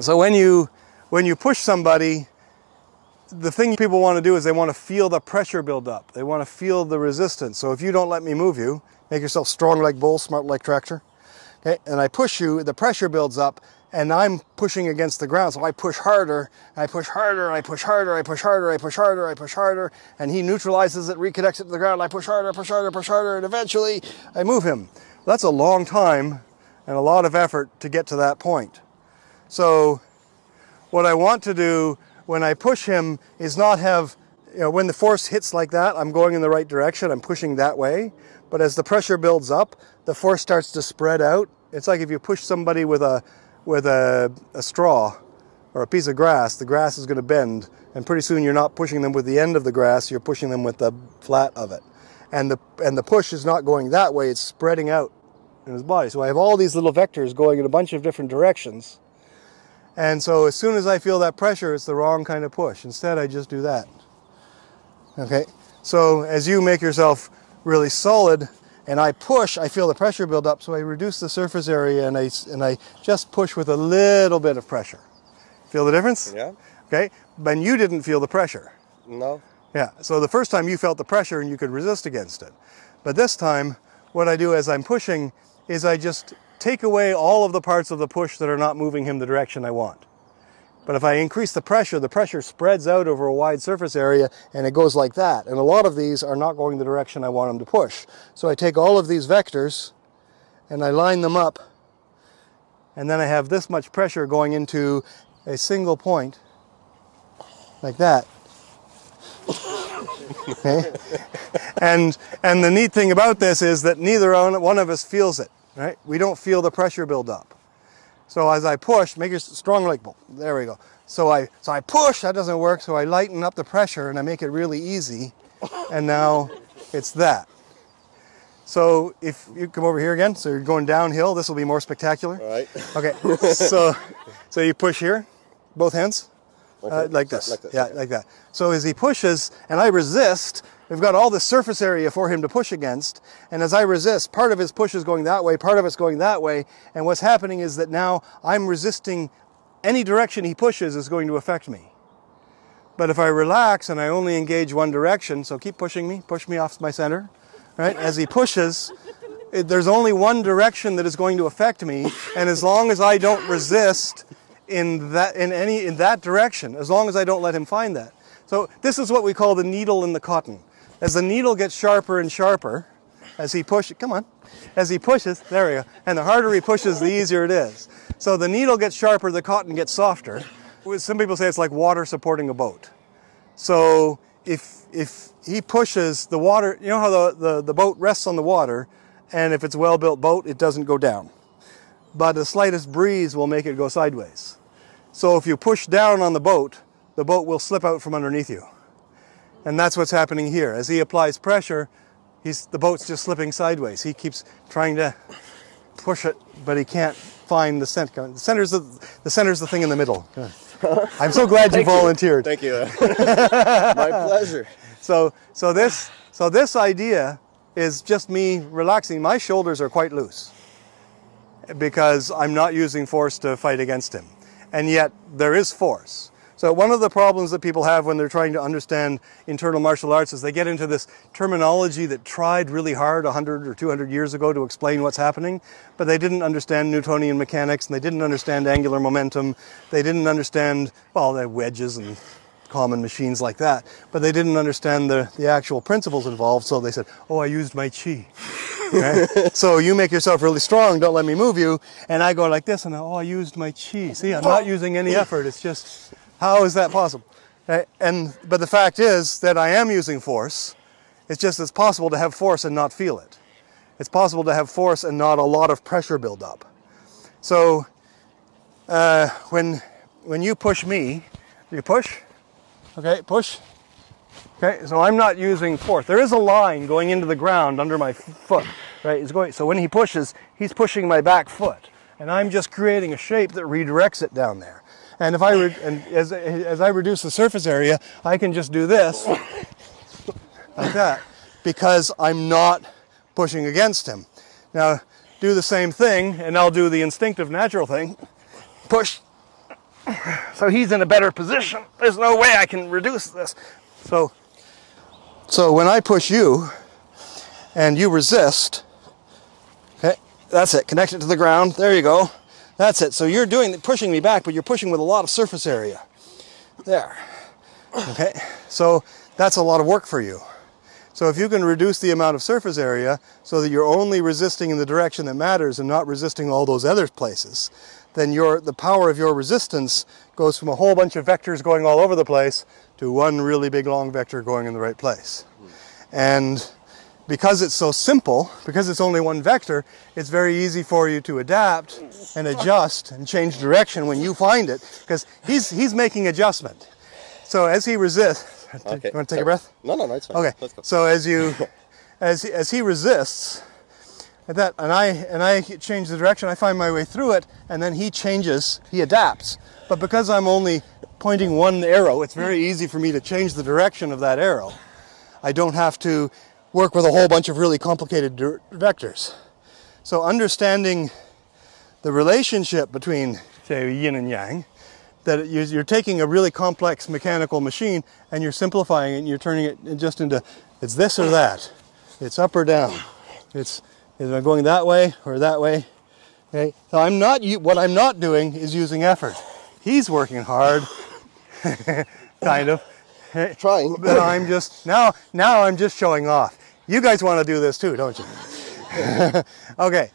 So when you push somebody, the thing people want to do is they want to feel the pressure build up. They want to feel the resistance. So if you don't let me move you, make yourself strong like bull, smart like tractor, okay, and I push you, the pressure builds up, and I'm pushing against the ground. So I push harder, I push harder, I push harder, I push harder, I push harder, I push harder, and he neutralizes it, reconnects it to the ground. I push harder, push harder, push harder, and eventually I move him. That's a long time and a lot of effort to get to that point. So what I want to do when I push him is not have, when the force hits like that, I'm going in the right direction, I'm pushing that way. But as the pressure builds up, the force starts to spread out. It's like if you push somebody with a straw or a piece of grass, the grass is going to bend, and pretty soon you're not pushing them with the end of the grass, you're pushing them with the flat of it. And the push is not going that way, it's spreading out in his body. So I have all these little vectors going in a bunch of different directions. And so as soon as I feel that pressure, it's the wrong kind of push. Instead, I just do that. Okay? So as you make yourself really solid, and I push, I feel the pressure build up, so I reduce the surface area and I just push with a little bit of pressure. Feel the difference? Yeah. Okay? But you didn't feel the pressure. No. Yeah. So the first time you felt the pressure and you could resist against it. But this time, what I do as I'm pushing is I just take away all of the parts of the push that are not moving him the direction I want. But if I increase the pressure spreads out over a wide surface area and it goes like that. And a lot of these are not going the direction I want them to push. So I take all of these vectors and I line them up, and then I have this much pressure going into a single point like that. Okay? And the neat thing about this is that neither one of us feels it, right? We don't feel the pressure build up. So as I push, make it strong like bull. There we go. So I push, that doesn't work, so I lighten up the pressure and I make it really easy. And now it's that. So if you come over here again, so you're going downhill, this will be more spectacular. All right. Okay, so you push here, both hands, Okay. like this. Like this. Yeah, like that. So as he pushes and I resist, we've got all this surface area for him to push against, and as I resist, part of his push is going that way, part of it's going that way, and what's happening is that now I'm resisting any direction he pushes is going to affect me. But if I relax and I only engage one direction, so keep pushing me, push me off my center, right? As he pushes, there's only one direction that is going to affect me, and as long as I don't resist in that direction, as long as I don't let him find that. So this is what we call the needle in the cotton. As the needle gets sharper and sharper, as he pushes, come on, as he pushes, there we go, and the harder he pushes, the easier it is. So the needle gets sharper, the cotton gets softer. Some people say it's like water supporting a boat. So if he pushes the water, you know how the boat rests on the water, and if it's a well-built boat, it doesn't go down. But the slightest breeze will make it go sideways. So if you push down on the boat will slip out from underneath you. And that's what's happening here. As he applies pressure, the boat's just slipping sideways. He keeps trying to push it, but he can't find the center. The center's the thing in the middle. I'm so glad you volunteered. Thank you. My pleasure. So this idea is just me relaxing. My shoulders are quite loose because I'm not using force to fight against him. And yet there is force. So one of the problems that people have when they're trying to understand internal martial arts is they get into this terminology that tried really hard 100 or 200 years ago to explain what's happening, but they didn't understand Newtonian mechanics, and they didn't understand angular momentum, they didn't understand, well, the wedges and common machines like that, but they didn't understand the actual principles involved, so they said, oh, I used my chi. Right? So you make yourself really strong, don't let me move you, and I go like this, and oh, I used my chi. See, I'm not using any effort, it's just, how is that possible? But the fact is that I am using force. It's just it's possible to have force and not feel it. It's possible to have force and not a lot of pressure build up. So when you push me, you push, okay, push. Okay, so I'm not using force. There is a line going into the ground under my foot, right? It's going. So when he pushes, he's pushing my back foot, and I'm just creating a shape that redirects it down there. And if as I reduce the surface area, I can just do this, like that, because I'm not pushing against him. Now, do the same thing, and I'll do the instinctive natural thing. Push, So he's in a better position. There's no way I can reduce this. So when I push you and you resist, okay, that's it. Connect it to the ground. There you go. That's it. So you're pushing me back, but you're pushing with a lot of surface area. There. Okay. So that's a lot of work for you. So if you can reduce the amount of surface area so that you're only resisting in the direction that matters and not resisting all those other places, then the power of your resistance goes from a whole bunch of vectors going all over the place to one really big long vector going in the right place. And because it's so simple, because it's only one vector, it's very easy for you to adapt and adjust and change direction when you find it, because he's making adjustment. So as he resists, Okay. you want to take a breath? No, it's fine. Okay. Let's go. So as he resists, and I change the direction, I find my way through it, and then he adapts. But because I'm only pointing one arrow, it's very easy for me to change the direction of that arrow. I don't have to work with a whole bunch of really complicated vectors. So understanding the relationship between, say, yin and yang, that you're taking a really complex mechanical machine and you're simplifying it and you're turning it just into, it's this or that. It's up or down. Is I going that way or that way? Okay. So what I'm not doing is using effort. He's working hard, kind of. Trying. But I'm just, now I'm just showing off. You guys want to do this too, don't you? Okay,